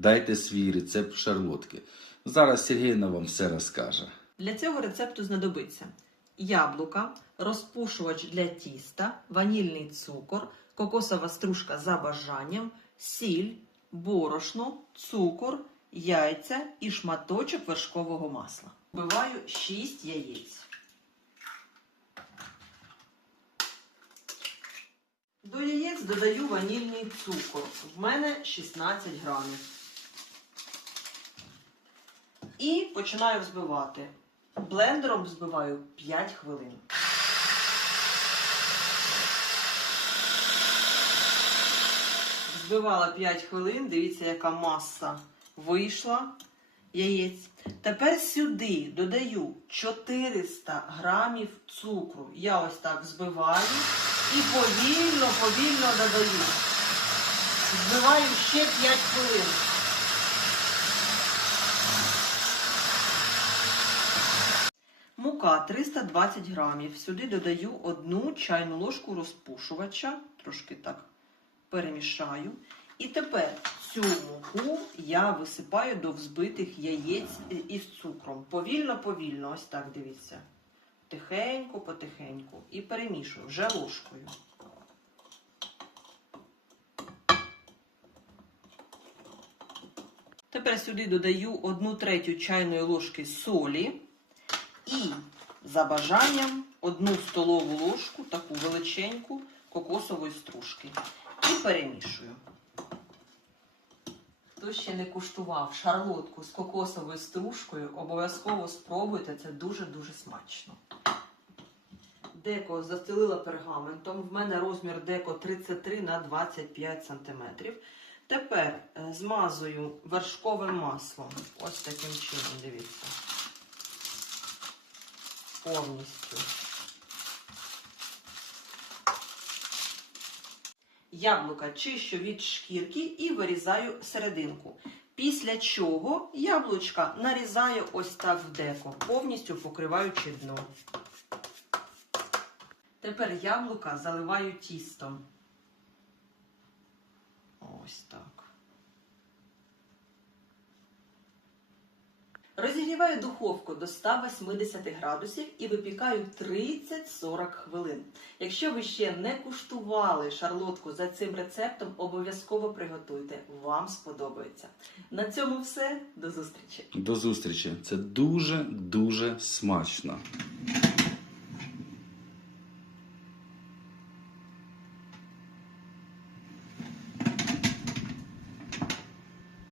дайте свій рецепт шарлотки. Зараз Сергійна вам все розкаже. Для цього рецепту знадобиться яблука, розпушувач для тіста, ванільний цукор, кокосова стружка за бажанням, сіль, борошно, цукор, яйця і шматочок вершкового масла. Вбиваю 6 яєць. До яєць додаю ванільний цукор. В мене 16 грамів. І починаю взбивати. Блендером взбиваю 5 хвилин. Взбивала 5 хвилин, дивіться, яка маса вийшла яєць. Тепер сюди додаю 400 грамів цукру. Я ось так взбиваю і повільно, повільно додаю. Збиваю ще 5 хвилин. Мука 320 грамів. Сюди додаю одну чайну ложку розпушувача, трошки так перемішаю. І тепер цю муку я висипаю до взбитих яєць із цукром. Повільно-повільно, ось так дивіться. Тихенько, потихеньку. І перемішую вже ложкою. Тепер сюди додаю 1 третю чайної ложки солі. І за бажанням одну столову ложку, таку величеньку кокосової стружки. І перемішую. Хто ще не куштував шарлотку з кокосовою стружкою, обов'язково спробуйте, це дуже-дуже смачно. Деко застелила пергаментом. В мене розмір деко 33 на 25 см. Тепер е, змазую вершковим маслом. Ось таким чином, дивіться повністю. Яблука чищу від шкірки і вирізаю серединку. Після чого яблучка нарізаю ось так в деко, повністю покриваючи дно. Тепер яблука заливаю тістом. Ось так. Розігріваю духовку до 180 градусів і випікаю 30-40 хвилин. Якщо ви ще не куштували шарлотку за цим рецептом, обов'язково приготуйте. Вам сподобається. На цьому все. До зустрічі! До зустрічі. Це дуже дуже смачно.